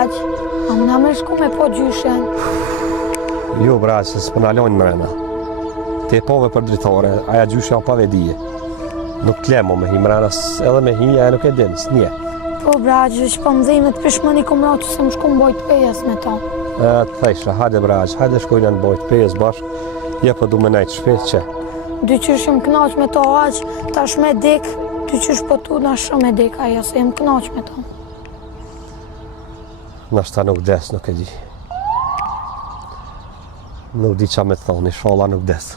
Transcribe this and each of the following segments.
braq, a më na me shku me po gjyshen. Jo braq, se s'pëna lojnë mrena. Te pove për dritore, aja gjyshja pa vedije. Nuk klemo me hi mrena, edhe me hi, aja nuk e din, s'nje. Po braq, që po më dhime të pishmëni kom ra që se më shku më bojt pejes me ta. Të thejshë, hajde braq, hajde shkojnë në bojt pejes bashkë, je po du me nejtë shpet që. Dy qysh jëm knaq me ta aq, tash me dik, dy qysh po tu na shumë me dik aja, se jëm knaq me ta. Nashta nuk des, nuk e di. Nuk di qa me të thonë, inshallah nuk des.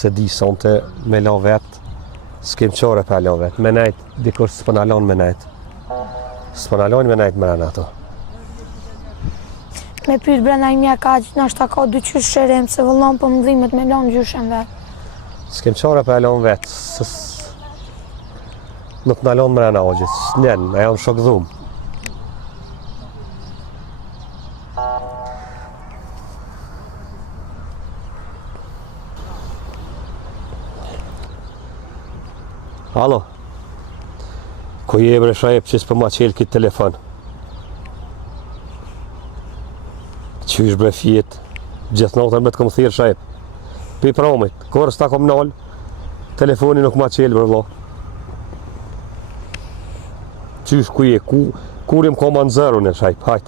Se di sonte me la vetë, s'kem qore për la vetë. Me nejtë, dikush s'pëna lanë me nejtë. S'pëna lanë me nejtë mërën ato. Me pyet brenda i mja ka që nashta ka dy qysh shërem, se vëllon për më dhimet me lanë gjyshen vetë. S'kem qore për lanë vetë, nuk në lanë mërën agjës, s'njen, e janë shok dhumë. Alo, ku je bre shajep që s'për ma qelë këtë telefon? Qysh bre fjet, gjithë notën me të këmë thirë shajep. Pi pramit, kërës ta kom nalë, telefoni nuk ma qelë bre vlo. Qysh ku je, kur jem koma në zëru në shajep, hajt.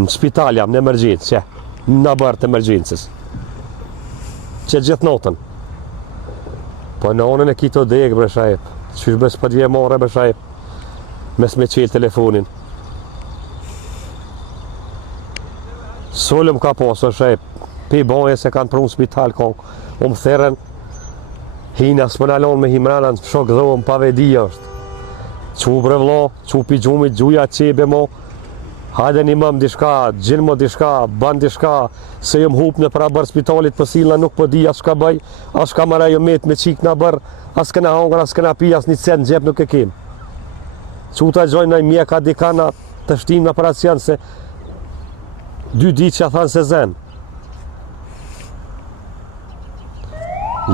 Në spital jam, në emergjencë, që? Në bërë të emergjencës. Që gjithë notën. Po në onën e kito degë bre shajep, qysh bes për dje more bre shajep, mes me qelë telefonin. Sullëm ka posë shajep, pi boje se kanë prunë spital kongë, më theren, hina s'pë në alonë me himrana në shok dhomë, pa vedija është. Qu bre vlo, qu pi gjumit, gjuja qebe mo, hajde një mëm dishka, gjinë mo dishka, ban dishka, se jëm hup në pra bërë spitalit pësilla nuk po di as shka bëj, as shka mëra jo met me qik në bërë, as këna hongër, as këna pi, as një cent në gjep nuk e kem. Që ta gjojnë në mjeka dikana të shtim në operacion se 2 ditë që a thanë se zen.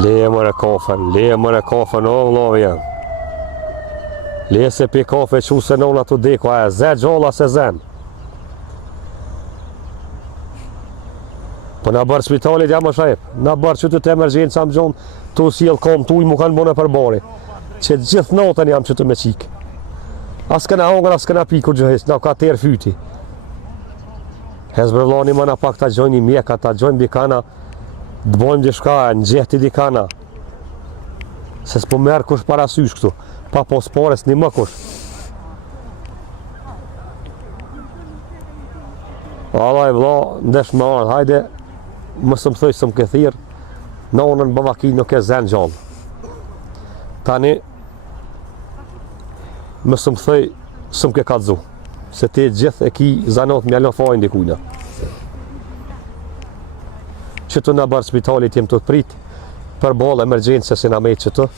Leje mëre kofën, o vlovë jam. Leje se pi kafe që se nona të deko, aja zë gjolla se zen. Po në bërë spitalit jam më shajep, në bërë që të emergjencë am gjonë, të usjel kom të ujë mu kanë bone për bari, që gjithë notën jam që të me qikë. As këna hongër, as këna pikur gjëhes, në ka tërë fyti. Hezbrëllani më në pak të gjojnë i mjeka, të gjojnë dikana, të bojmë dishka, në gjehti dikana. Se s'po merë kush parasysh këtu, pa pos pares një më kush. Allah e vla, ndesh më ardhë, hajde, mësë më thëj së më këthirë, në onën bëvaki nuk e zen gjallë. Tani, mësë më thëj së më ke kadzu, se ti gjithë e ki zanot mjallon fajnë dikujna. Që të në bërë spitalit jem të të pritë, për bolë emergjencë se në mejtë që të,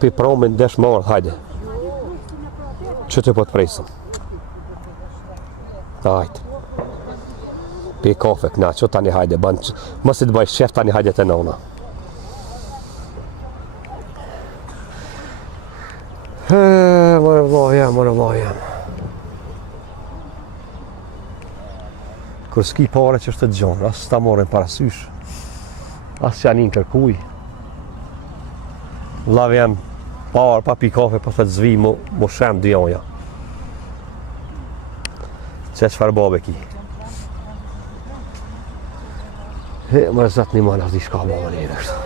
pi promin ndesh më ardhë, hajde. Që të po të presëm. Hajde. Pi kafe këna, që tani hajde, mësi të bëj shef tani hajde të nona. Mërë vlojëm. Kër s'ki pare që është të gjonë, asë ta morën parasysh, asë që janin kërkuj. Vlavë jam parë, pa pi kafe, pa thëtë zvi, mu shem djoja. Që qëfar babe ki? Më rëzat një manë, asë di shka më njërë është.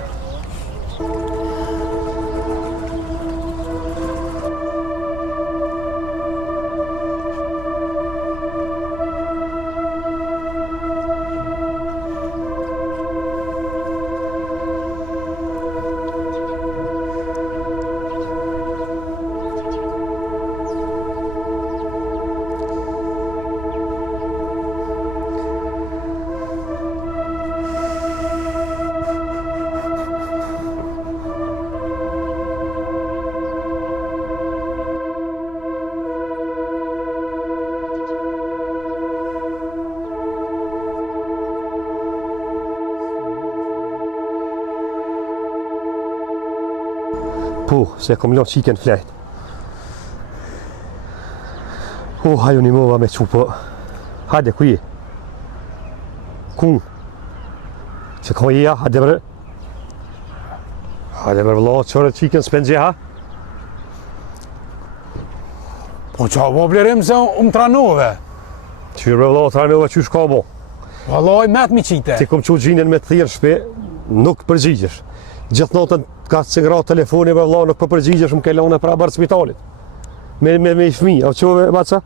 Po, se kom lënë qiken flejt. Haju një mova me që po. Hajde, ku je? Ku? Që ka je, hajde bre. Hajde bre vëlla, qërë qikën s'pengje, ha? Po qa po blerim se më tranove. Qyrë bre vëlla, tranove që shka bo. Vallaj, met mi qite. Ti kom që gjinën me të thirë shpe, nuk përgjigjesh. Gjithë notën ka të cingra telefoni bre vëlla, nuk përgjigjesh më kelone pra barë spitalit. Me i fmi, a qove, baca?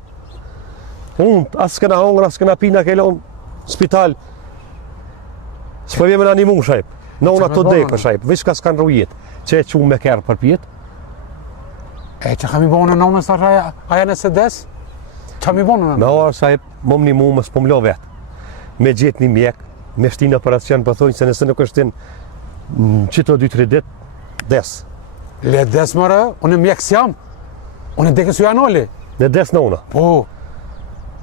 Unë, asë këna hongër, asë këna pina kelon spital. S'po vjeme në animu shajp. Në unë ato dekë shajp, vish ka s'kanë rujet. Që e qumë me kërë për pjetë. E që kam i bonë në nonës tash aja nëse des? Që kam i bonë në Me nonës? orë shajp, më më një mu më s'po mlo vetë. Me gjetë një mjek, me shtinë operacion për thonjë se nëse nuk është në qito 2-3 ditë, des. Le des mërë, unë mjek s'jam. Unë dekës u janoli. Në des në una. Po,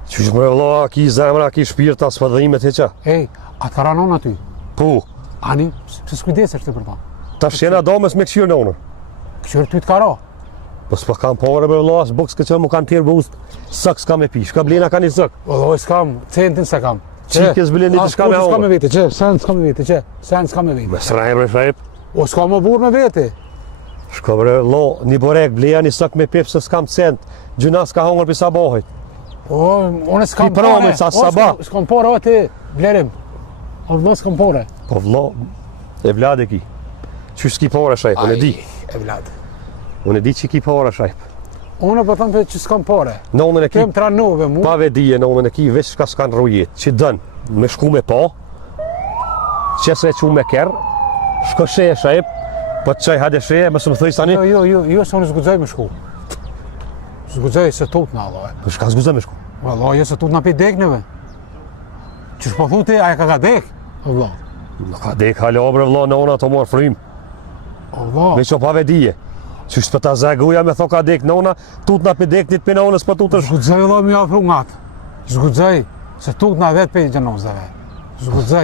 Qysh më vëlla, ki zemra, ki shpirta, s'pëdhimet e qa. ej, atë ka ranon aty. Po, Ani, se s'kujdesesh të për ta. ta shjena damës me këshirë në una. Këshirë ty të ka ra. Po s'pa kam pare me vëlla, s'buk s'ke që mu kanë tjerë bust, sëk s'ka me pi, shka blena ka një sëk. Vallaj, s'kam, centin se kam. Qikës bile një të shka me S'ka me hongër. vete, që, sen s'ka me vete, që, sen s'ka me vete. Me srajmë e shajp. O, s'ka me burë me vete. Shko bre, lo, një borek, bleja një sëk me pip se s'kam cent, gjuna s'ka hongër për sabahit. O, unë s'kam Ki pramit sa sabah. S'kam pare o ti, blerim. O, vëllë s'kam pare. Po vlo, e vlad e ki. Qysh s'ki pare shajp, unë e di. E vlad. Unë e di që ki pare shajp. Unë po thëmë për që s'kam pare. Në unën e ki, Kem tranove mu. pa vedije në unën e ki, veç shka s'kan rujet, që dënë, me shku me pa, që se e qu me kerë, shko sheje shajp, po të qaj hade sheje, mësë më thëjë tani, Jo, se unë s'gudzoj me shku. S'gudzoj se tut në Allah. po shka s'guzë me shku. Vallaj, jo se tut në pi dekneve. Që shpo thu ti, aja ka dek. Allah. Nuk ka dek halo bre vlo, në unë ato morë frim, Allah. me që pa vedije. Që shtë për ta zaguja me tho ka dek në una, tut në për dek, ditë për në unës për tut është. Zgudzoj Allah mi afru ngatë. Zgudzoj se tut në vetë për gjenozave. Zgudzoj,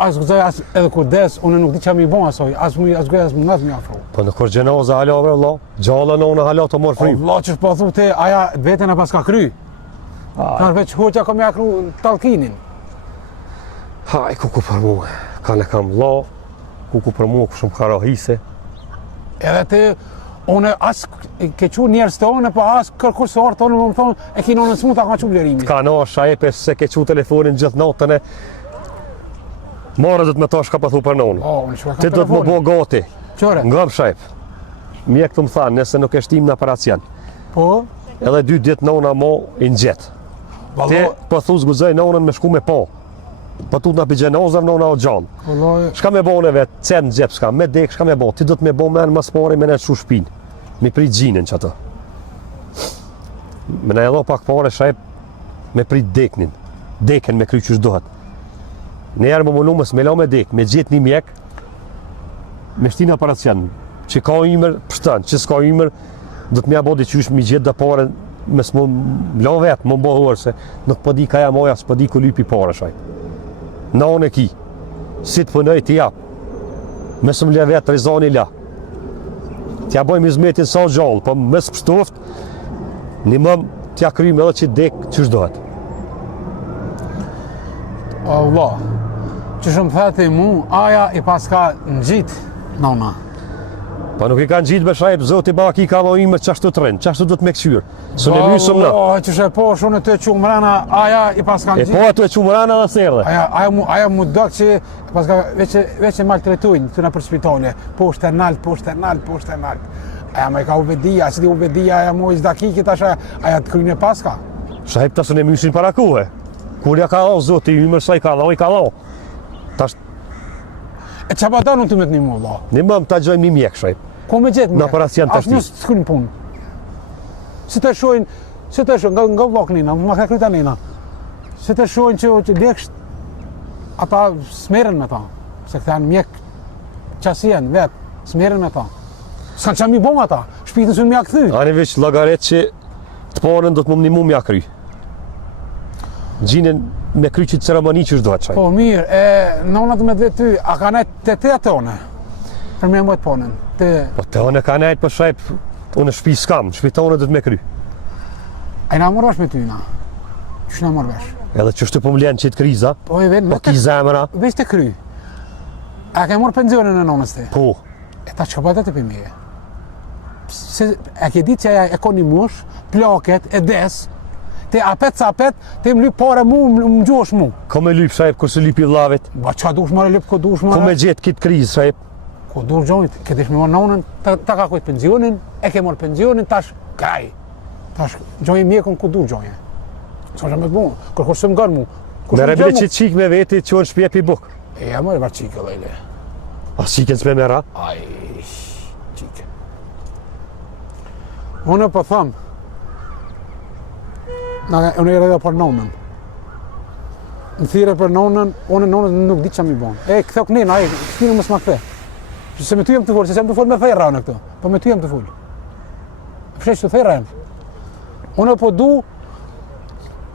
as zgudzoj as edhe kur des, unë nuk di që mi bon asoj, as zgudzoj as më ngatë mi afru. Po në kur gjenoza halo bre vlo, gjalla në una halo të morë frim. Allah që shpo thu ti, aja vetën e pas ka kry. Kanë veç hoqa ka mi akru talkinin. Haj, kuku për mu, kanë e kam vlo, kuku për mu, kushëm ka rahise. Edhe ti, unë as ke qu njerës të onë, po as kërkursor të onë, më thonë, e ki në smuta ka qu blerimi. Ka në shajpe se ke qu telefonin gjithë natën e marë dhëtë me ta shka pëthu për nonë. O, unë shkoj Ti kam do të më bo telefonin. gati, Qore? nga më shajp. Mjek të më thanë, nëse nuk e shtim në operacion, Po, edhe 2 ditë nona mo i në gjetë. Te valo, pëthu zguzoj nonën me shku me po. Pëtut në pigjenozav nona o gjanë. valo, Shka me bo në vetë, cen në gjep shka, me dek shka me bo. Ti do të me bo menë më spari me në shu shpinë. Mi prit gjinën që atë. Me në edho pak pare shajp me prit deknin. Deken me kry qysh dohet. Njerë më mënu mësë me la me dek, me gjithë një mjek, me shtinë operacion. Që ka imër, pështën, që s'ka imër, do të mja bo diqysh mi gjithë dhe pare, me s'mu la vetë, më mbohuar se nuk po di ka ja moja, s'po di ku lypi pare shajp. Na unë e ki, si të pënoj t'i jap, me së më le vetë rizani la. T'ja bojmë izmetin sa gjallë, po mes pështoft, një mëm t'ja krymë edhe që dek që shdohet. Allah. Që shumë theti mu, aja i pas ka në gjitë, nona. Pa nuk i kanë gjitë me shajp, zoti baki ka lojime qashtu të rinë, qashtu do të me këqyrë. Së në mysëm në. Allah, që shë po, shumë të që mrena, aja i pas ka në E po gjitë. ato e qumërana dhe serdhe. Aja mu dëkë që pas ka veç e maltretujnë të në për spitale. Po është e naltë, po është e naltë, po është e naltë. Aja me ka u vedia, si di u vedia, aja mu i zdakikit, aja të krynë e pas ka. Shajp ta së në mysin para kuhe. Kur ja ka lau zoti, ymër sa i ka lau, i ka lau. Tash, E që pa ta nuk të me të një mu, Allah. një mëm ta gjojmë një mjek shajp. Ko me gjithë Në operacion të As njës të krynë punë. Si të shojnë, nga vlok nina, ma ka kryta nina. Si të shojnë që lekësht, ata smeren me ta. Se këta janë mjek qasien, vetë, smeren me ta. S'kan që mi bon ata, shpitën së në mja këthy. Ani veç lagaret që të parën do të më një mu mja kry. Gjinën me kry që të ceremoni që shdohet shajp. Po mirë, nona të me dhe ty, a ka nejtë të te atone? Për me më të ponën. Po të onë ka nejtë për shajp, unë shpi s'kam, shpi të onë do të me kry. A i na morë vesh me ty na? Qështë na morë vesh? Edhe që shtu po më lenë qitë kriza, Po e venë, po ki zemra, veç të kry. A ke morë pensionin e nonës ti? po. E ta që ka bëjtë të për meje? Se e ke ditë që aja e ko një mush, plaket, e des, te apet sa apet, te më lyp pare mu, më gjosh mu. Ko me lyp shajp, kërse lypi vllavit, Ba qa dush mare lyp, ko dush ko me mare? gjetë kitë krizë shajp. Ko dush gjojt, këtë ishme marë nonën, ta ka kujtë pensionin, e ke marë pensionin, tash kaj. Tash gjojë mjekon ku dush gjojë. Sa që me të bu, kërkur së më gërë mu. Me rebile qitë qik me veti, që në shpje pi buk. E ja mërë i barë qike lejle. A qiken s'me mera? Aj, qike. Unë po thëmë, unë e rrëdhe për nonën. Më thire për nonën, unë nonën nuk di që mi bon. E, këthë kënina, këtina mësë ma këthe. Se me ty jem të full, se sem të full me thejra në këto. Po me ty jem të full. Fshesh të thejra jem. Unë po du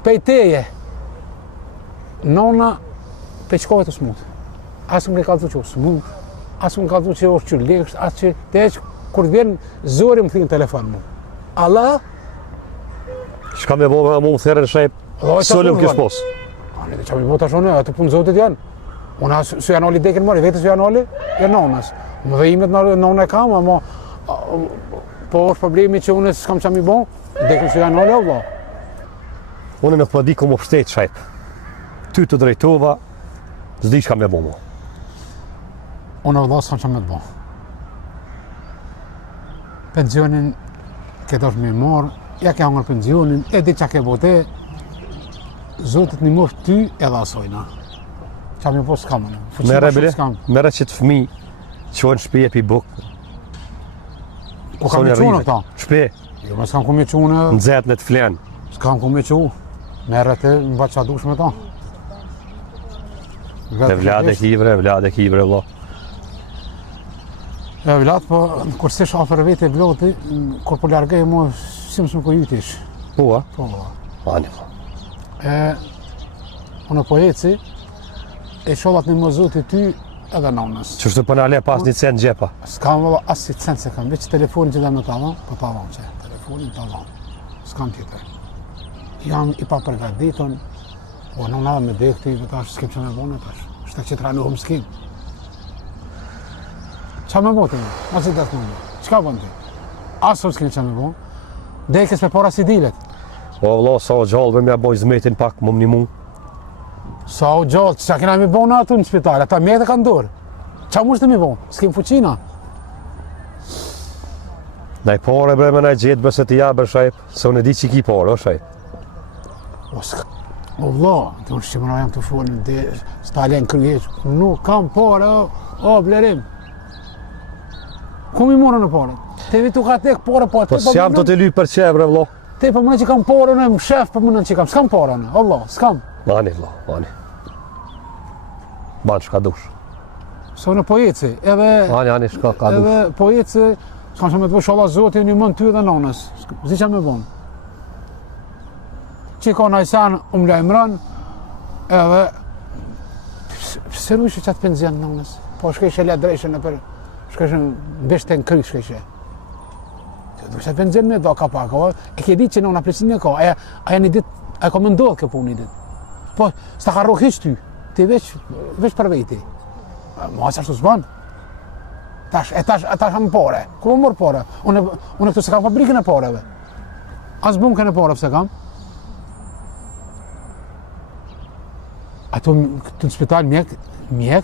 pejteje. Nona pejqkove të smut. Asë më ke kalëzu që o smut, asë më kalëzu që o që leksh, asë që të eqë, kur të vjen zori më thinë telefon mu. Allah, Shka me bo mu më theren shajp, sëllëm kësh pos. Ani të qa mi bo të shone, atë punë zotit janë. Unë su janë oli dekin mërë, vetë su janë oli, e nonës. Më dhe imet nonë e kam, ama po është problemi që unë s'kam qa mi bo, dekin su janë oli, o bo. Unë nuk po di ku më pështet shajp. Ty të drejtova, zdi shka me bo mu. Unë vëllah s'kam qa me të bo. Pensionin këtë është me morë, ja ke hangër pensionin, e di qa ke bote, zotit një moftë ty edhe asojna. Qa mi po s'kam unë. Me rebile, mere që të fmi, që në shpje pi buk. Ku kam me qunë këta? Shpe, Jo, me s'kam ku me qunë, në zetë në të flenë. s'kam ku me qunë. Merët e më ba qa dush me ta. Dhe vlade kivre, vlo. E vlat, po kur s'esh afer vete vloti, kur po largaj mu, si mësëm ku jutish. Po, a? Po, Ani, po. unë po eci, e shollat një më zoti ty edhe nonës. Qështu për në ale pas një cent gjepa. S'kam vëlla as si cent se kam, veç telefonin që dhe me t'avan, po t'avan që, telefonin t'avan. S'kam tjetër. Jam i pa përgatitun, po nona dhe me dhe këti, po tash s'kem që me bone tash. Shta që t'ranuhëm s'kem. Qa me bote me? Asi të të nëmë? Qka bën ti? Asë s'kem që me bo? Dekes me para si dilet. O vlo, sa o gjallë, me mja boj zmetin pak, më më një mu. Sa o gjallë, qa kena mi bo në atu në spital, ata mjetë e kanë dorë. Qa mushtë mi bo? S'kem fuqina. Naj pare bre me naj gjetë bëse të jabër shajp, se unë e di që ki pare, o shajp. O s'ka... O vla, të unë shqimëra jam të folën, dhe s'talen kryheq. Nuk kam pare, o blerim. Ku mi morën në pare? Te vitu ka tek pare, po Po s'jam të të lyp për qe bre vlo. Te për mëne që kam pare, në më shef për mëne që kam. S'kam pare në, Allah, s'kam. Mani vlo, mani. Ban shka dush. So në pojeci, edhe... Ani, shka ka dush. Edhe pojeci, s'kam që me të vëshalla zotin një mën ty dhe nonës. Zi që me bon. Që ka najsan, më lajmëran, edhe... Pse rujshë që atë penzion nonës? Po shkejshë e le drejshë në për... Shkejshë në beshte në kry shkejshë. Du shë penzion me do ka pak, e ke ditë që nona plesin me ka, aja një ditë, aja ka më ndodhë kjo punë një ditë. Po, s'ta ka rrok hiq ty, ti veç për vejti. Ma që ashtu s'ban. Tash kam pare, ku më morë pare? Unë këtu se kam fabrikën e pareve. As bunkën e pare pëse kam. Ato këtu në spital mjek,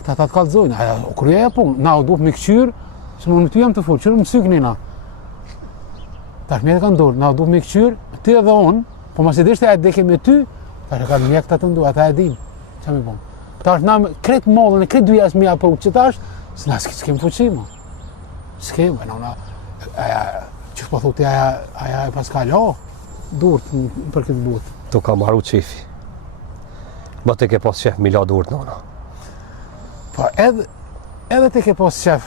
ata të kalëzojnë, aja o kryja e punë. Na u duhet me këqyrë, se më në ty jam të full, qyrë më syknina. Tash mjetë kanë dorë, na u duhet me këqyrë, ti edhe unë, po mas i dishte e deke me ty, tash e kanë mjek të ndu, ata e din, që me bon. Tash na kretë mollën, kretë dujas mi apru që tash, s'na s'kem fuqi, ma. S'kem, e nona, që po thuti aja e paskal, durët për këtë butë. Tu ka maru qifi. Më të ke pas qef mila durët nona. Po edhe të ke pas qef,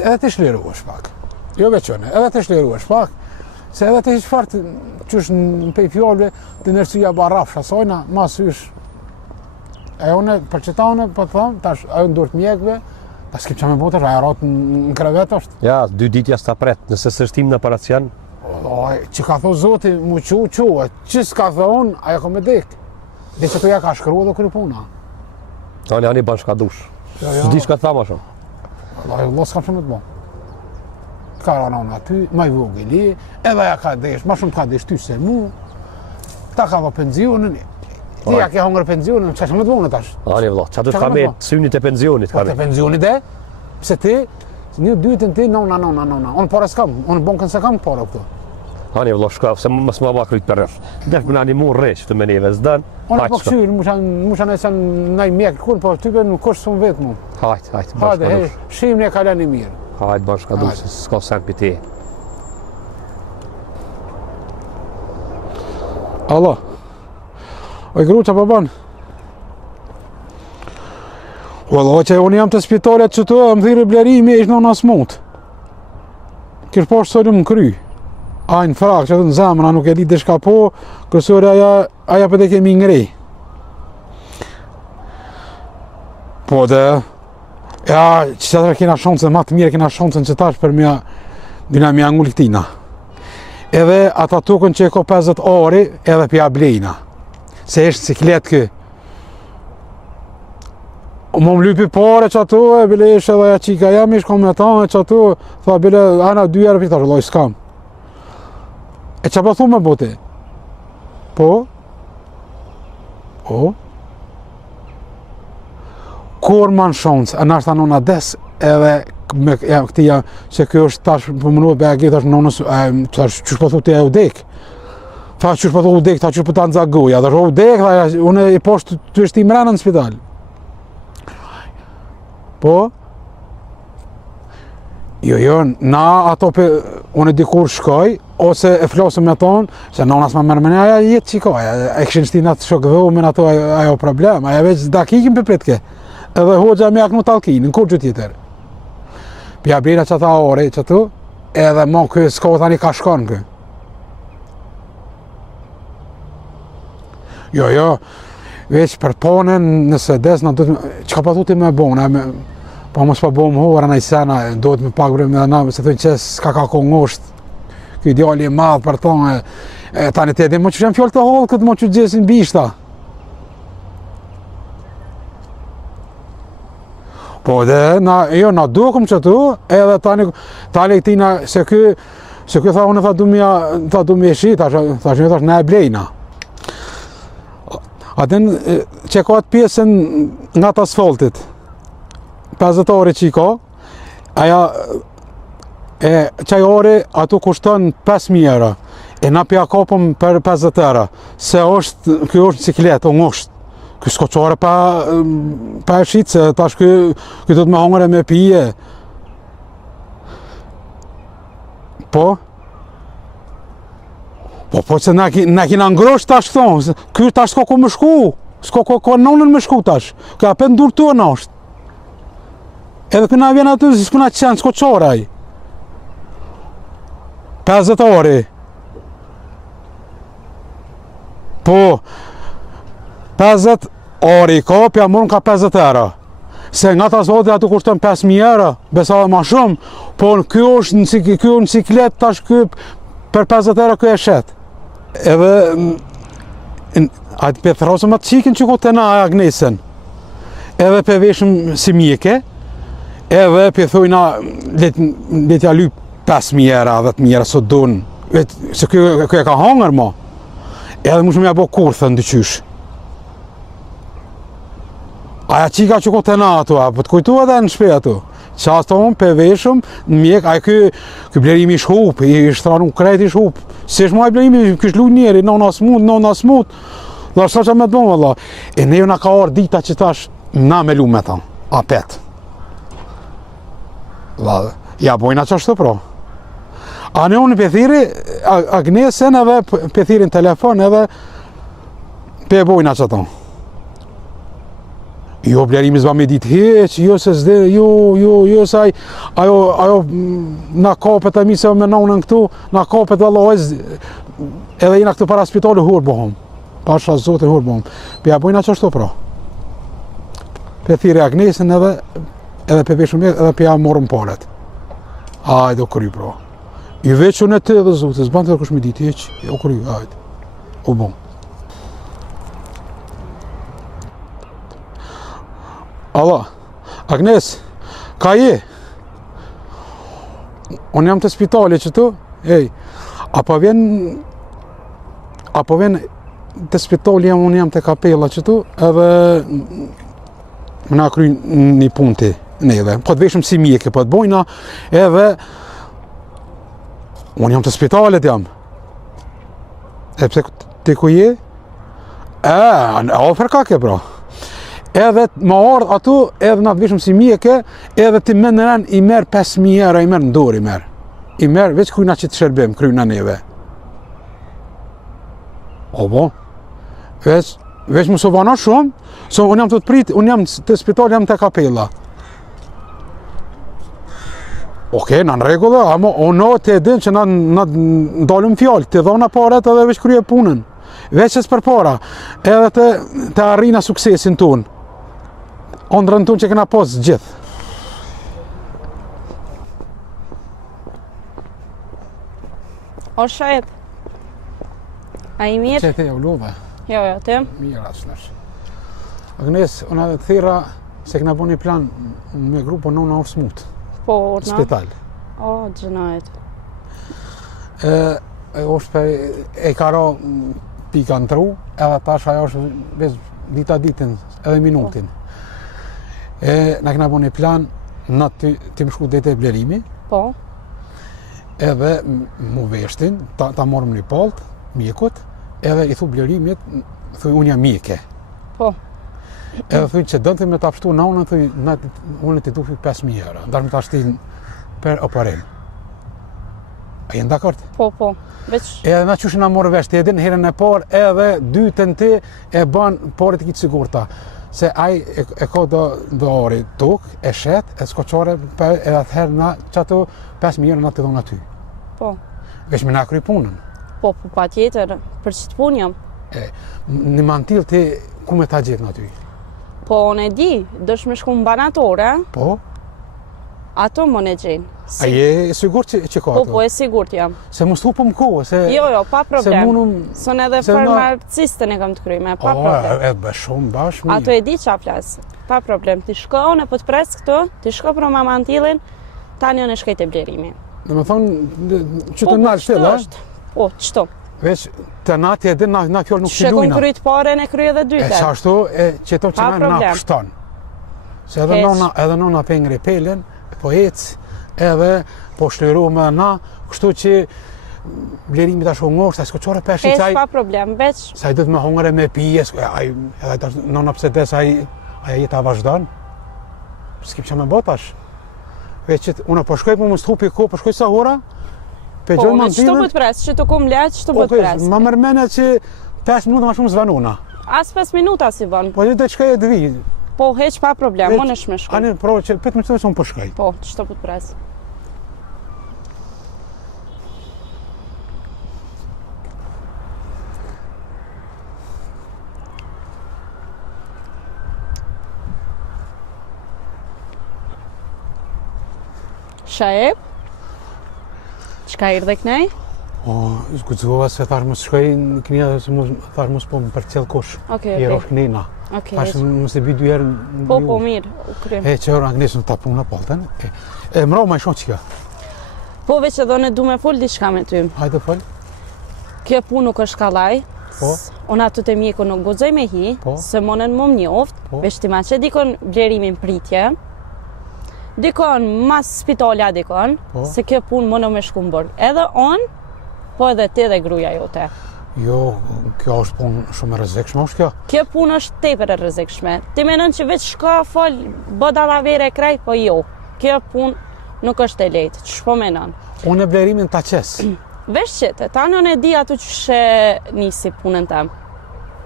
edhe të shliru është pak. Jo veçone, edhe të shliru është pak. Se edhe të hiq fartë qysh në pej fjallëve të nërësuja barrafsha, sajna, ma sysh. E une, për qëta une, po të thamë, tash ajo ndurët mjekve, ta s'kim qa me botesh, aja ratë në krevet është. Ja, 2 ditja s'ta pret, nëse s'ështim në operacion, Që ka thonë Zoti, mu qua, që s'ka thonë, ajo ka me dek. Dhe që të ja ka shkru edhe kërë puna. Ani ban shka dush. S'di shka thama shumë. Allah s'kam shumë të bo. Ka ranon aty, ma i vogili, edhe ja ka desh, ma shumë ka desh ty se mu. Ta ka dho penzionin, ti ja ke hongër penzionin, që shumë të vone tash. Ani vëlla, që aty t'ka me synit e penzionit. Po të penzionit e, pse ti, një dytën ti, nona. Unë pare s'kam, unë bonkën se kam pare këto. Ani vëlla, shka, se mësë ma kryt për rrëf. Def më në animu rresh të me neve zdan. Unë po kësyrë, mushan e sen naj mjek kun, po type në kush së më vetë mu. Hajt, Hajde, hej, shim një kalen i mirë. Hajt, bashka dush, s'ka sen për ti. Allah. Oj gru që po banë? Wallah, që unë jam të spitalet që të më thirë blerimi e ishë në asmut. Kish po shtë solim më kry. Ajnë frak që të në zemra nuk e di të shka po, kësore aja për të kemi ngrej. Po dhe, ja, që të të kena shonsën, ma të mirë kena shonsën që tash për mja ngull këtina. Edhe ata tukën që e ko 50 ori, edhe pja blejna. Se eshtë ciklet kë. Më lypi pare që ato, e bile ishe edhe ja qika jam ish kom me ta, e që ato, tha bile, ana 2 herë për tash, loj s'kam. E që pa thu me bote? Po? Kur ma në shonës, e nashtë anona des, edhe me këtia, se kjo është tash për mënu e bëja gjithë, nonës, tash qështë po thu të e u dek. Tha qështë po thu u dek, tha qështë po ta nëzagoja, dhe u dek, tha, unë i poshtë të ishti mrenë në spital. Po? Jo, na ato për unë dikur shkoj, ose e flasëm me tonë, se nonas ma mërë mëne, aja jetë qikoj, e këshin shtinat shok dhomin ato ajo problem, aja veç dakikin për pritke, edhe hoxha me aknu talkin, në kur që tjetër. Pja brina që ta ore, që tu, edhe mo kë s'ka tani ka shkon kë. Jo, veç për ponën nëse des, që ka pa thuti me bona, pa mos pa bom hora në i sena, do të me pak brem edhe na, se thujnë që s'ka ka kongosht, kjo ideali e madhë për tonë, tani të edhe, mo që shemë fjallë të hollë këtë, mo që gjesin bishta. Po dhe, na dukum që tu, edhe tani këtina, se kjo tha unë tha du me shi, thash ne e blejna. Aten që ka atë pjesën nga të asfaltit, 50 ore që i ka, aja, qaj ore ato kushton 5.000 euro, e na pja kapëm për 50 euro, se kjo është ciklet, unë është, kjo s'ko qare pa e shqitë, se tash kjo do të me hongre me pije. Po që na kina ngrosht tash thonë, kjo tash s'ko ku më shku, s'ko ku nonën më shku tash, ka për ndur të në është. Edhe këna vjen aty, s'kuna qenë, s'ko qoraj. 50 ori. Po, 50 ori ka, pja mërën ka 50 euro. Se nga ta zotit aty kushton 5.000 euro, besa dhe ma shumë, po kjo është në ciklet tash kjo për 50 euro kjo e shetë. Edhe, atë për thrasëm atë qikin që ko të na Agnesen. Edhe për veshëm si mjeke, edhe për thujna letja lyp 5.000 euro, 10.000 euro sot donë, se kjo e ka hangër ma. Edhe mu shumë ja bo kurthën dyqysh. Aja qika që ko të na ato, po të kujtu edhe në shpe ato. Qas tonë për veshëm, në mjek, aja kjo blerimi ish hup, i shtranu krejt ish hup. Se shma i blerimi, kësh lu njeri, nona smut, dhe ashtë që me të bëmë, valla. E ne ju nga ka orë dita që tash, na me lu me ta, apet. Ja bojna që ashtë të pro. A ne unë pëthiri, Agnesen edhe pëthirin telefon edhe për bojna që ta. Jo, blerimi zba me ditë heq, jo se zde, jo se ajo na kapet e mi se me nonën këtu, na kapet dhe lojz, edhe jina këtu para spitali hurë bohëm. Pasha zote hurë bohëm. Pja bojna që ashtu pra. Pe thire Agnesen edhe pe veshëm edhe pja morëm palet. Ajdo kry pra. I veç unë të dhe zotë, s'ban të kush me ditë, o kry, hajde. O bon. Allah, Agnes, ka je? Unë jam të spitali që tu, apo vjen të spitali unë jam të kapella që tu, edhe më na kry një punë ti, neve. Po të veshëm si mjeke, po të bojna, edhe unë jam të spitalet jam. E pse ti ku je? Ofer ka ke, bro. Edhe më ardh atu, edhe na të veshëm si mjeke, edhe ti me nëren i merë 5.000 euro, i merë në dorë, i merë, veç kujna që të shërbim, kryna neve. O, bo, veç më sovana shumë, so unë jam të prit, unë jam të spital, jam të kapella. Oke, në rregull, ama unë të edhin që na ndalëm fjallë, të dhona paret edhe veç krye punën. Veçës për para, edhe të arrina suksesin tonë. Ondrën tonë që këna posë gjithë. O shajet, a i mirë? Që te u love? Jo, te? Mirë asnash. Agnes, unë edhe të thira se këna bo një plan me grupo nëna orë smut. Po, orë Spital. O, gjënajet. është e karo pika në tru, edhe tash ajo është bez dita ditin, edhe minutin. Na këna bo një plan, na ti më shku dete e blerimi, Po, edhe mu veshtin, ta morëm një paltë, mjekut, edhe i thu blerimit, thuj unë jam mjeke. po. Edhe thuj që dënë me ta pështu në unë, thuj unë ti dufi 5.000 euro, ndash me ta shtin per operim. A jenë dakord? Po, veç, Edhe na qyshin na morë vesh, ti edhin herën e parë, edhe dytën ti e ban parit i kitë sigurta. Se ai e ka do ori tokë, e shet, e skoqare, edhe atëherë na qatu 5.000 euro na të dhonë aty. po. Veç me na kry punën. Po, pa tjetër, për që të punë jam. Në mantil ti ku me ta gjithë në aty? Po, unë e di, dësh me shku në banatore, Po? ato më në gjenë. A je sigur që ka ato? Po, e sigurt jam. Se mu s'thupëm kohë, se... Jo, pa problem. munum... Son edhe se farmacistën e kam të kryme, pa problem. E bë shumë bashkë mirë. Ato e di qa flasë, pa problem. Ti shko, unë po të presë këto, ti shko pro ma mantilin, tani unë e shkejt e blerimi. Dhe me thonë, që të nalë shtillë, Po, qëto? Veç të nati edhe na fjallë nuk t'i Shekon lujna. kryt pare, ne kryj edhe E dyte. qashtu, që to që Pa na problem. kushton. Se edhe nona pengri pelin, po ecë, edhe po shliru me na, kështu që blerimi tash u ngosht, s'ko çore peshi Heç çaj. pa problem, veç Sa i do të më hongre me pije, edhe tash nona pse des ai jeta vazhdon. S'ke çka më botash. Veç që unë po shkoj po mos thupi ko, po shkoj sa hora. Pe po, gjoj me qëto mantinë. po të pres, që të kum leq, që të po të pres. Ma mërmene që 5 minuta ma shumë zvanuna. As 5 minuta si bën. Po dhe shkoj e dvi. Po, heç pa problem, Veç- më në shme shku. Ani pro që 5 minuta që unë po shkoj. Po, qëto po të pres. Shaep? Qka i rdhe kënej? O, zgudzova se thash mos shkoj në kënia dhe se thash mos po më për cjell kush. Okej, I okej. rosh kënina. Okej, Thash veç. mos e bi 2 herë në Po, një po, orë. mirë, u krym. E që ora ngresën ta puna paltën. Mro ma i shoh çka. Po, veç edhe unë du me fol diçka me ty. Hajde fol. Kjo punë nuk është kallaj. Po. Unë aty të mjeku nuk guxoj me hi, Po. se monën më njoft, Po. veç ti ma që dikon blerimin pritje, dikon mas spitala dikon, Po. se kjo punë më në me shku mbërë. Edhe unë, po edhe ti dhe gruja jote. Jo, kjo është punë shumë e rrezikshme është kjo. Kjo punë është tepër e rrezikshme. Ti menon që veç shka fol, bë dallavere e kraj, po jo. Kjo punë nuk është e lehtë. Ç'po menon? Unë e blerimin ta qes. Veç qëtë, tani unë e di aty që she nisi punën tam.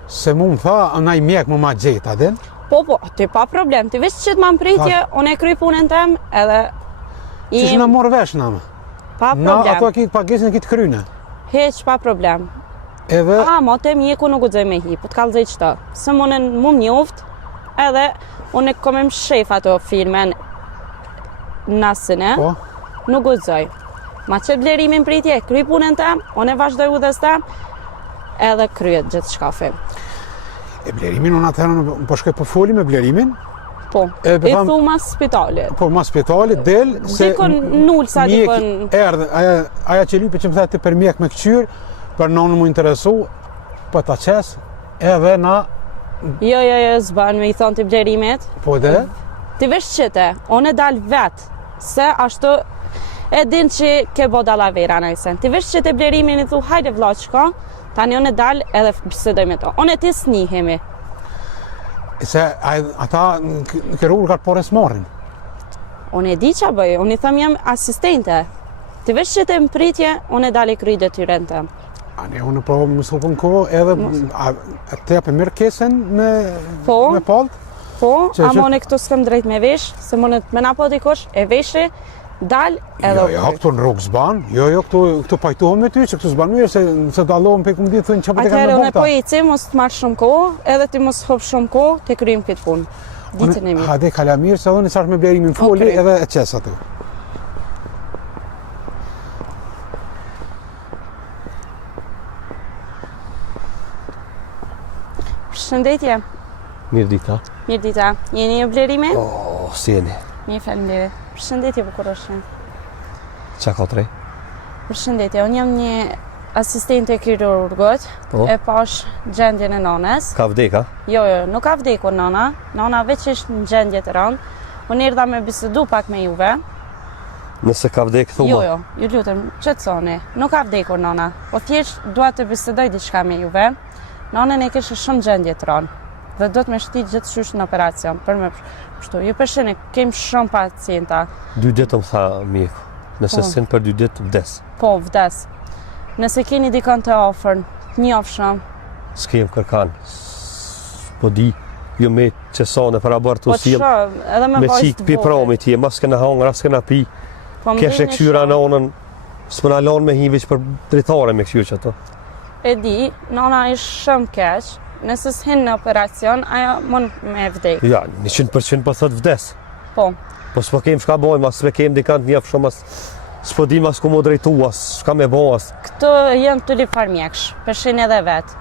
Se mu më tha, na i mjek më ma gjejt, a din? Po, ti pa problem, ti veç qëtë ma më pritje, unë e kryj punën tem, edhe Që na morë vesh na më. pa Na ato problem, kitë pagesën e kitë kryne. heq pa problem. Edhe, Mo te mjeku nuk guxoj me hi, po të kallëzoj qëta. Se monën mu njoft, edhe unë e kom e më shef ato filmen nasëne, po, nuk guxoj. Ma që blerimin pritje, kry punën tem, unë e vazhdoj udhës tem, edhe kryet gjithë shkafi. E blerimin, unë atëherë po shkoj po foli me blerimin. Po, i thu mas spitalit. Po, mas spitalit, del se... Dikon nullsa, dikon... Erdhe, aja që lypi që më theti për mjek me këqyr, për nonë mu interesu, për ta qes, edhe na... Jo, zban me i thonë të blerimit. Po dhe? Ti vesh qëte, unë e dal vetë, se ashtu e din që ke bo dalavera në isen. Ti vesh qëte blerimin i thu, hajde vla qka, tani unë e dal edhe bisedoj me to. Unë e ti snihemi. Se ata në kërë ullë kartë pore s'marrin. Unë e di që bëj, unë i thëm jam asistente. Ti vesh qëte më pritje, unë e dal i kry detyren të. Ane, unë po më sopën ko edhe te apë mirë kesen me palët? Po, a mone këtu s'këm drejt me vesh, se mone të mena po dikosh, e veshi, dal edhe Jo, këtu në rrugë zban, jo, këtu pajtohëm me ty, që këtu zban mirë, se dallohëm për këmë ditë, thënë që për të kanë atëherë, me unë e po i ci, mos të marrë shumë ko, edhe ti mos hop shumë ko, të kryim këtë punë. Ditën e mirë. Hade kala mirë, se unë i sartë me blerimin foli edhe e qes aty. Shëndetje. Mirë dita. Mirë dita. Jeni e blerime? Si jeni? Mirë faleminderit. Përshëndetje bukuroshe. Qa ka tre? Përshëndetje, unë jam një asistente kirurgot, e pash gjendjen e nanës. Ka vdeka? Jo, nuk ka vdekur nana. Nana veç ishtë në gjendje të rëndë. Unë erdha me bisedu pak me juve. Nëse ka vdek, thuma? Jo, ju lutem, qëtësoni. Nuk ka vdekur nana. Po thjesht dua të bisedoj diçka me juve. Nanën e kishte shumë gjendje të rëndë. Dhe do të me shti gjithë shysh në operacion, për me pështu. Ju përsheni, kem shumë pacienta. 2 ditë më tha mjeku. Nëse sin për 2 ditë, vdes. Po, vdes. Nëse keni dikon të ofër, të njofshëm. S'kem kërkan. Po di, jo me qësa në për abortu si me qik pi promi tje, mas s'kena hangra, s'kena pi. Keshe këshyra nonën, s'mëna lanë me hiveq për dritare me këshyr që ato. E di, nona ishë shumë keq. Nëse s'hin në operacion, ajo mund me vdek. Ja, 100% po thot vdes. Po. Po s'po kem shka bojmë, as s'pe kem dikant njef shumë, s'po dim as ku mu drejtu, as shka me bo, as... Këto janë të li farmjeksh, përshin edhe vetë.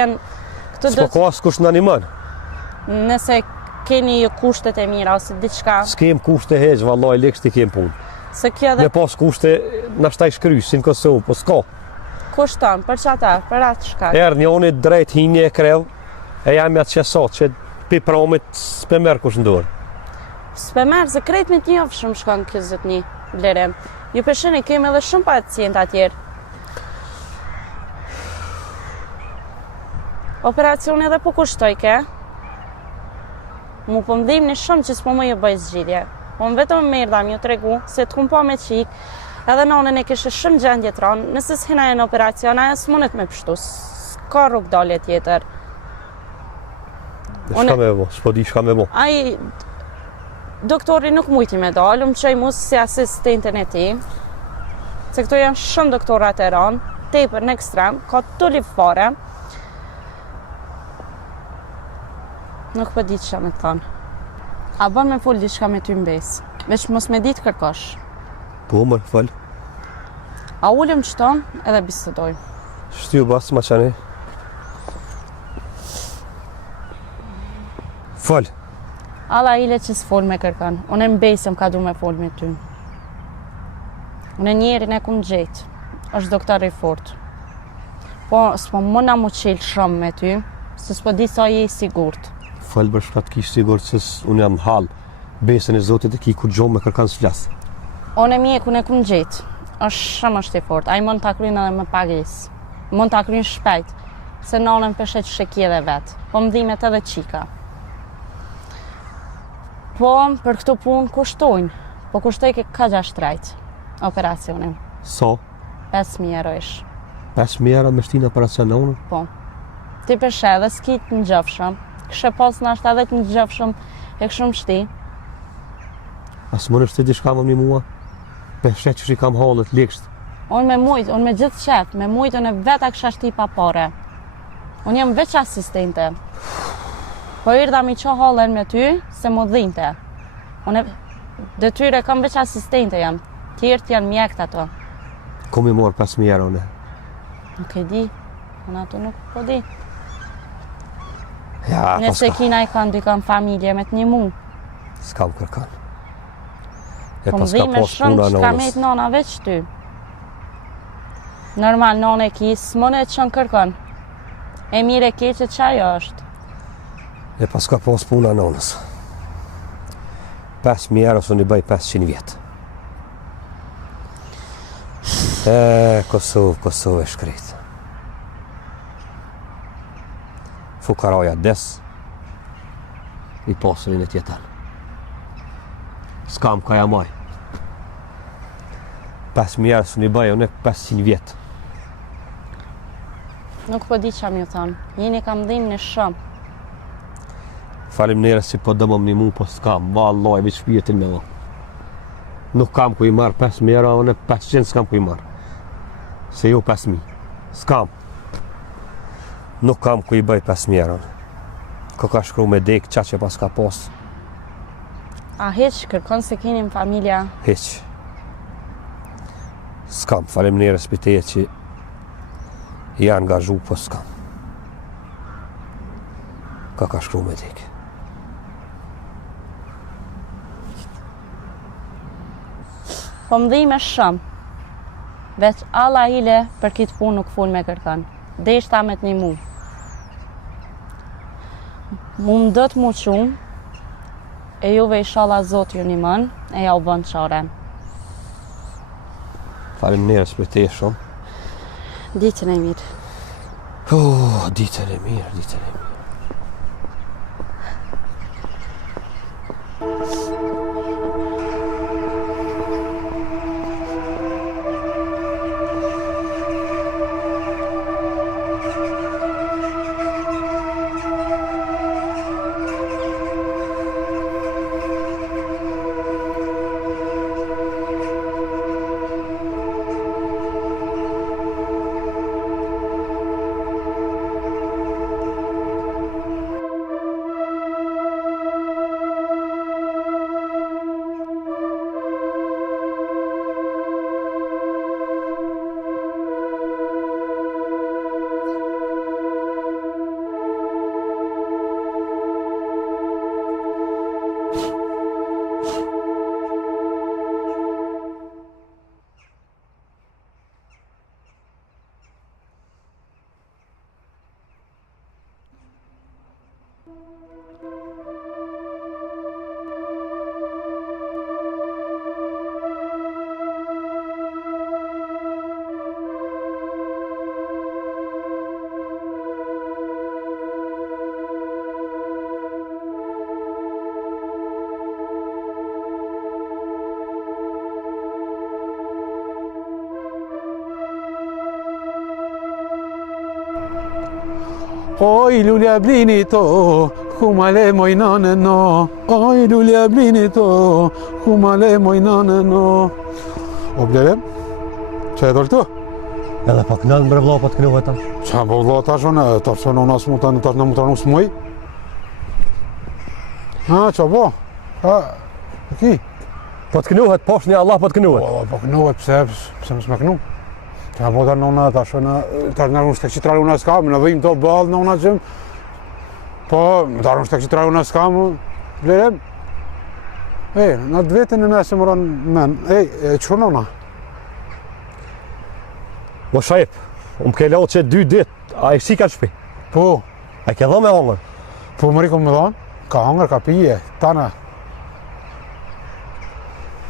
Janë... S'po ko as kush në animën? Nëse keni kushtet e mira, ose diçka... S'kem kushte heq, vallaj, leksh t'i kem punë. Se kjo dhe... Me pas kushte, në shtaj shkrysh, si në Kosovë, po s'ka. Kushton, për që ata, për atë shkak. Erë njoni drejt hinje e krev, e jam atë që sot, që pi promit s'pe merë kush ndorë. S'pe merë, se krejt me t'njofë shumë shkon kjo zëtni, blerem. Ju përsheni, kemi edhe shumë pacienta tjerë. Operacion edhe po kushtoj ke. Mu po mdhim një shumë që s'po më ju bëj zgjidhje. Po më vetëm më erdham ju tregu, se t'kum po me qik, edhe nonën e kishe shumë gjendje të ranë, nëse s'hina e në operacion, aja s'monet me pështu, s'ka rrug dalje tjetër. Shka me bo, s'po di shka me bo. Ai, doktori nuk mujti me dalë, më qoj mu si asistentën e ti, se këto janë shumë doktorat e ranë, tepër në ekstrem, ka të livfare. Nuk po di që me të thonë. A bën me full diçka me ty mbes, veç mos me ditë kërkosh. Po, mërë, falë. A ullëm qëton edhe bisedoj. Shtiu basë ma qani. Falë. Alla ile që s'fol me kërkan. Unë e mbesëm ka du me fol me ty. Unë e njerin e kun gjetë. është doktor i fort. Po, s'po mëna mu qelë shumë me ty, se s'po di sa je i sigurt. Falë për shkat kish sigurt se unë jam halë. Besën e Zotit e ki kur gjomë me kërkan s'flasë. Unë e mjekun e kun gjetë. është shumë është i fort. Ai mund t'a kryin edhe me pagesë. Mund t'a kryin shpejt, se nanën përshet sheki edhe vetë. Po mdhimet edhe qika. Po, për këtu punë kushtojnë. Po kushtoj ka 6 trajt operacionin. So? 5.000 eurosh. 5.000 euro me shtinë operacion në unën? Po. Ti përshet dhe s'kit në gjofshëm. Kështë pas në ashtë edhe në gjofshëm e këshëm shti. Asë më nështë të di shka më një mua? Përshet që shi kam halët, lekshtë. Unë me mujtë, unë me gjithë qefë, me mujtë unë e veta kësha shti pa pare. Unë jam veç asistente. Po irda mi qo halën me ty, se më dhinte. Unë e detyre kam veç asistente jam. Tjertë janë mjekët ato. Ku mi morë 5.000 euro ne? Nuk e di. Unë ato nuk po di. Ja, Nëse kina i kanë dykon familje me të një mu. s'kam kërkan. E Po pas ka mdhi me pos shumë puna që ka nonës. mejt nona veç ty. Normal nona e ki, s'mone që në kërkon. E mire e keqe që ajo është. E pas ka pos puna nonës. 5.000 euro së një bëj 500 vjetë. Kosovë e shkret. Fukaraja des, i pasërin e tjetën. S'kam ka jamaj. 5.000 euro së një bëj, unë 500 vjetë. Nuk po di që am ju thonë. Jeni kam dhim në shumë. Falim nere si po dëmëm një mu, po s'kam. Vallaj, veç shpirtin me vo. Nuk kam ku i marë 5.000 euro, unë 500 s'kam ku i marë. Se jo 5.000. S'kam. Nuk kam ku i bëj 5.000 euro. Ko ka shkru me dek, qa që pas ka pos. A heq kërkon se keni në familja? Heq. S'kam, falim nere s'piteje që janë angazhu, po s'kam. Ka shkru me dek. Po mdhi me shumë. Veç alla ile për kitë punë nuk fun me kërkon. Deshta me të një mu. Mu më dët mu qumë, e juve inshallah Zotë ju një mënë, e ja u bënë qaren. Falim nere s'piteje shumë. Ditën e mirë. Ditën e mirë, ditën e mirë. Oj, lulja blini to, ku male moj nane no. Oj, lulja blini to, ku male moj nane no. O blerem, që e do këtu? Edhe pa kënën bre vlla, pa të kënuve ta. Qa po vlla tash unë, tash unë as mu tash në mu tash muj. Ha, qa po? Ha, ki? Po të kënuhet, posh një Allah po të kënuhet. Po kënuhet, pse mësë me kënu? Qa po tash nëna, tash në unë shtek qitrali unë s'kam, në dhim to ballë nëna qëm. Po, tash unë shtek qitrali unë s'kam, blerem. Në të vetën e nëse më rënë men, që nëna? O shajp, unë ke lau që 2 dit, a i si ka shpi? Po, A i ke dha me hongër? po më rikëm më dhonë, ka hangër, ka pije, tana.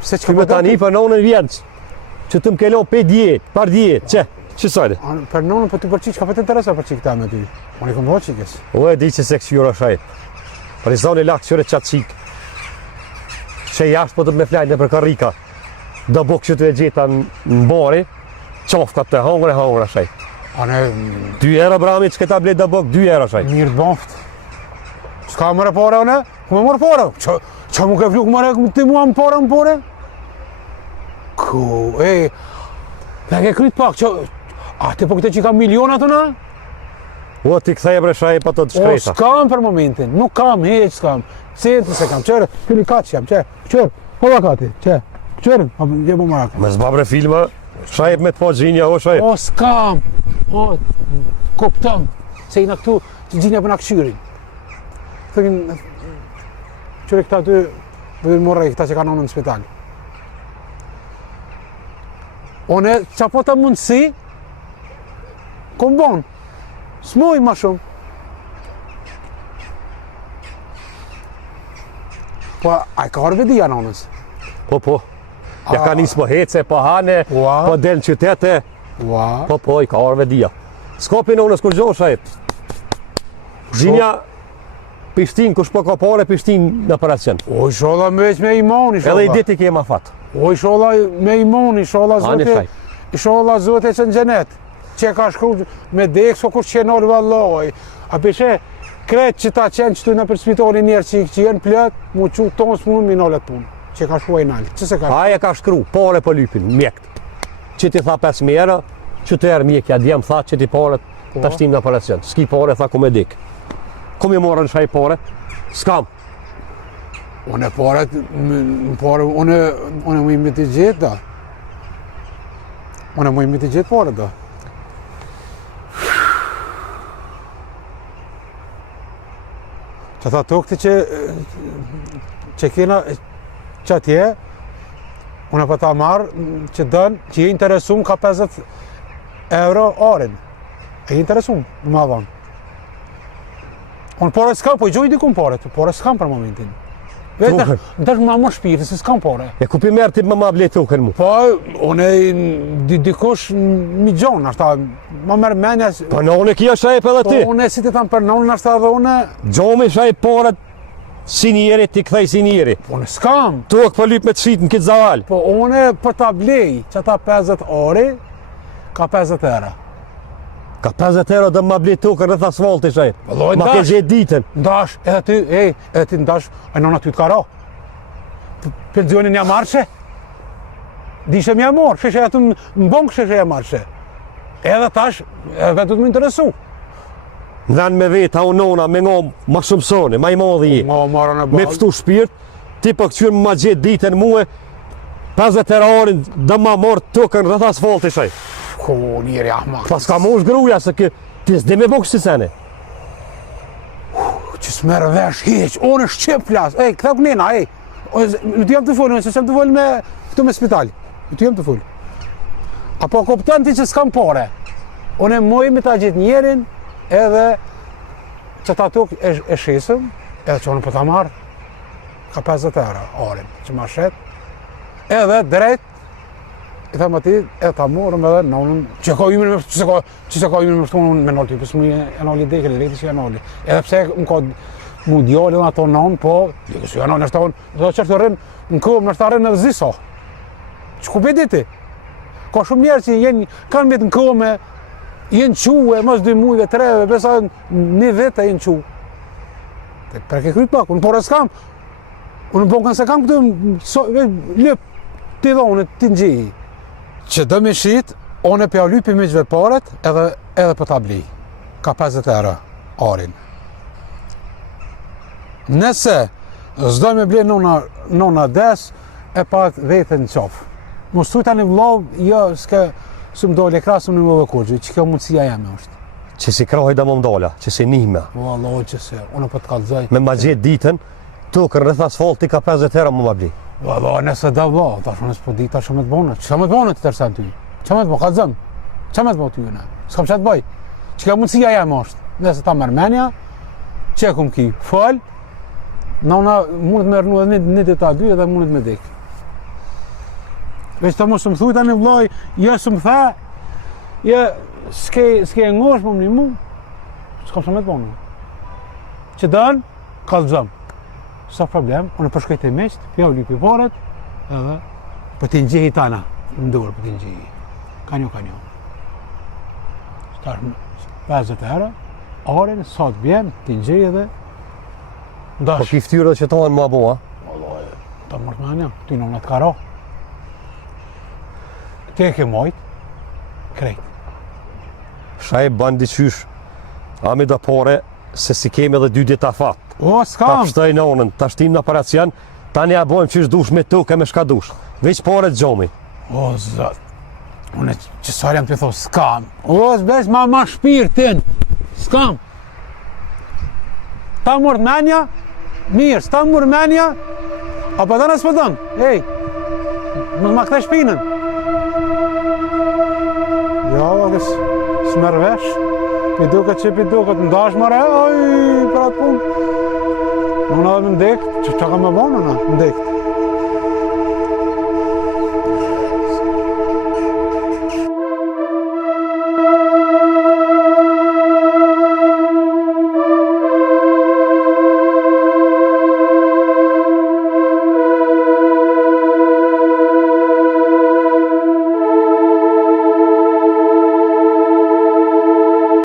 Se që Ty me tani për nonën vjenë, që të më ke lau 5 djetë, par djetë, që sajde? Për nonën për ty për qikë, ka për të interesa për qikë ta me ty. Unë i këmë dhonë qikës. O e di që se këshyra shajp. Për i zoni lakë qëre qatë qikë. Që jashtë po të me flajnë në për karrika. Do bukë që të e gjeta në bari, qofka të hongër a shajp. Ane, 2 euro brami që këta blejt do bukë, 2 euro shajp. mirë të baftë. S'ka mërë pare, one? Ku me mërë pare? Qa mu ke flu ku mërë ti mua më pare? Ku, me ke kryt pak, a ti po këte që ka milionat të na? O ti këthej bre shajp ato të O, shkreta. s'kam për momentin, nuk kam, s'kam. Centë se kam, qërë, këni katë që jam, qërë, po da kati, Qërën, je bu marak. Me zbabre filma, shajep me të po gjinja, o shajep. O, s'kam. O, koptëm. Se i në këtu, që gjinja për në këshyrin. Thëkin, qëre këta ty, dhe morrej këta që ka nënë në spital. One, qa po të mundësi, kom bon, s'moj ma shumë. Po, a i ka orë vedia nënës? Po. Ja ka nisë po hece, po hane, Ua. po del në qytete. Ua. Po, i ka orë vedia. Skopi nënës kur gjohë shajep. Gjinja, pishtin, kush po ka pare, pishtin në operacion. O, sholla me veç me imani, sholla. Edhe i diti kema fat. O, sholla me imani, sholla Ani zote, shaj. sholla zote që në gjenet. Që ka shkru me dekë, so kush qenor valloj. A pishe, kretë që ta qenë që tu në për spitali njerë që jenë plët, mu që tonë s'mu në minalet punë. Që ka shkuaj nalë. Që se ka shkuaj? Aja ka shkru, pare për lypin, mjekt. Që ti tha 5 mjera, që të erë mjekja, djem tha që ti pare të shtim në operacion. S'ki pare, tha ku me dik. Ku mi morë në shaj pare? S'kam. Une pare, une mu imi të gjithë da. Une mu imi të gjithë pare da. Që tha tukti që kena që atje, une për ta marrë që dënë, që je interesum ka 50 euro orin. E je interesum, në ma dhanë. Unë pare s'kam, po i gjoj dikun pare s'kam për momentin. Vetë, në tash ma më shpirë, se s'kam pare. E ku pi merë ti më blej tukën mu? Po, unë dikush mi gjonë, ashta, ma merë menja. Po në unë e kia shajep edhe ti. Po, unë si ti thamë për nënë, ashta dhe unë. Gjomi shajep pare si njeri, ti këthej si njeri. Po, unë s'kam. Tukë për lyp me të shqit në kitë zaval. Po, unë për ta blej, që ta 50 ori, ka 50 euro. Ka 50 euro dhe më blej tukën rreth asfalti shajep. Valloj, Ma ke ndash. gjetë ditën. Ndash, edhe ty, edhe ti ndash, e nëna ty t'ka ra. Penzionin ja marrë dishe mja morë, sheshe atë në bonkë sheshe ja marrë edhe tash, edhe vetë të më interesu. Nën me vetë, a nona, me ngo ma shumë sone, ma i modhi je. Nga marrë në Me balë. pështu shpirt, ti për këqyrë ma gjetë ditën muë, 50 euro orin dhe ma morë tukën rreth asfalti shaj. Ko, njeri ahmak. Pas ka mosh gruja se ti s'di me bokë si sene. Që s'merë vesh heq, unë shqip flas. Këta kënena, në të jam të folë, se sem të folë me këtu me spital. Në të jam të folë. Apo koptan ti që s'kam pare. Unë e moj me ta gjithë njerin, edhe që ta tuk e shisëm, edhe që unë për ta marrë, ka 50 euro orin, që ma shet. Edhe drejt, i thamë ati, edhe ta morëm edhe nonën, që ka imin me fëtunë me nolë ty, pësë mu e nolë i deke, dhe veti që e nolë. Edhe pse më ka mu djallin ato nonë, po, dike që e nolë nështë tonë, dhe që të rrinë, në këmë nështë ta rrinë edhe ziso. Që ku bedi ti? Ka shumë njerë që kanë betë në këmë, jenë quë, mas 2 mujve, 3, besa 1 vete jenë quë. Për ke kryt pak, unë por e s'kam. Unë bon kanë se kam këtu, lëp, ti dhonë, ti në gjihi. Që dë me shqit, unë e pja lypi me gjve paret, edhe për ta bli. Ka 50 euro, arin. Nëse, s'do me bli nona des, e pak vete në qofë. Mos tuj tani vlov, jo, s'ke, së më dole krasë më në më vëkurgjë, që kjo mundësia jeme është. Që si krahoj dhe më mdolla, që si nihme. O, Allah, që se, unë për të kalëzaj. Me ma gjetë ditën, tukën rreth asfalti ka 50 euro më ma bli. Allah, nëse da vla, ta shumë nësë po di, ta shumë të bonë. Që me të bonë të tërsen ty? Që me të bonë, kalëzëm? Që me të bonë ty në? S'kam që të bëj? Që ka mundësia jeme është? Nëse ta mërmenja, që e kum ki, fëll, nona mundet me rënu edhe një dita 2 edhe mundet me dik. Veç të mos më thuj tani vllai, jo së më tha, jo s'ke ngosh më një mu, s'kam shumë të bonë. Që dënë, kalëzëm. Sa problem, unë përshkoj të meqt, pja u lypi paret, edhe për t'i ngjihi tana, në dorë për t'i ngjihi. Kanjo. Shtash 50 euro, orin, sa të bjen, t'i ngjihi edhe, Po ndash. ki ftyrë që tonë më aboa. Wallahi, ta mërë të manja, ty në të karo. Te ke mojt, krejt. Shaj ban diqysh, ami da pare, se si kemi edhe 2 dita fat. O, Ta s'kam! pështoj nonën, ta shtim në operacion, tani ja bojmë qysh dush me tukë e me shka dush. Veç pare të gjomi. O, zot. Unë që sarë jam të thosë, s'kam. O, s'besh ma shpirtin. S'kam. Ta mërë menja, mirë, s'ta mërë menja, apo edhe nësë pëdën, ej, më këthe shpinën. Ja, s'merë vesh, piduket që piduket, ndash mërë, oj, për atë punë. Unë edhe më ndekë, që ka me bonë, në ndekë.